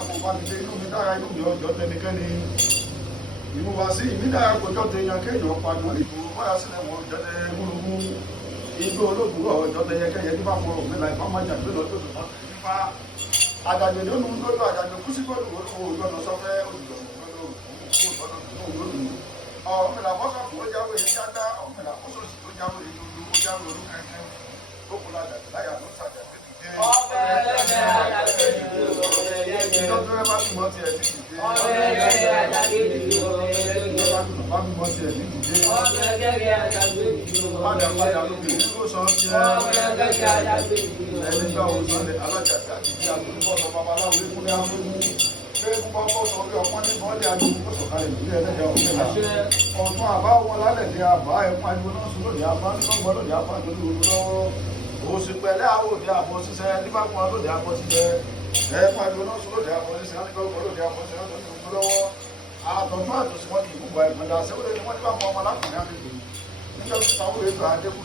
kápò bá mi dé inú mi dára inú mi ọjọ́ tẹnikẹ́ni ìmúwa sí ìmídára kòjọ́ tẹyàn kéèyàn pàdé ìlú báyà sílẹ̀ wọn jẹ́lẹ̀ múlùmú igbó olóògùn ọjọ́ tẹyẹkẹyẹ nípa fún òmìn láì fáwọn májà gbé lọ tó tó mọ́ nípa àjàgbé ní olùkú lọ́dọ̀ àjàgbé kú sí gbọ́dọ̀ olùkú òjọ́nà sọ́fẹ́ ọ̀mìnà mọ́kànlá ó jáwé jágbá ọ̀mìnà mọ́sọ̀sì tó jáwé ìlú ó jáwé olúkẹ́kẹ́ ó kò lájà láyà ló sàjà sí ti dé. Ọbẹ̀ ẹlẹ́dẹ̀ àjàgbé ìlú ìjọba ẹ bá bímọ tiẹ̀ ní ìdílé. ọbẹ̀ ẹlẹ́dẹ̀ àjàgbé ìlú ìjọba bá bímọ tiẹ̀ ní ìdílé. ọbẹ̀ ẹlẹ́dẹ̀ àjàgbé ìlú padà lókè nígbò sọ tiẹ̀. ọbẹ̀ ẹlẹ́dẹ̀ àjàgbé ìlú ẹni gbà wò sọlẹ̀ alájàgbé àti ìdí àtúntò babaláwo ìkúlẹ̀ amúlú. pé púpọ̀ kó sọ pé ọpọ́n ní bọ́ọ̀lì àjòkú tó sọ̀kalẹ̀ ìdílé ẹlẹ́dẹ̀ ọ̀gbẹ́lá. ọ̀tún àbá wọn lálẹ́ ní àbá ẹ̀kún àjò náà sùn lóde àbá nígbàgbọ́ lóde àbá àjò lọ́wọ́. òsì pẹ̀lẹ́ àwọn òde àbọ̀ ṣiṣẹ́ nígbàgbọ́ lóde àbọ̀ ṣiṣẹ́. ẹ̀kún àjò náà sùn lóde àbọ̀ ṣiṣẹ́ nígbàgbọ́ lóde àbọ̀ ṣiṣẹ́ lọ́wọ́. àtọ̀tún àtòsí wọn kì í gbogbo ẹ̀gbọ́n dá sẹ́wọ́lẹ́ ni wọ́n ní bá fọ ọmọ lákùnrin àti ìgbè níjọ́ tí sáwọ́ ètò àdékù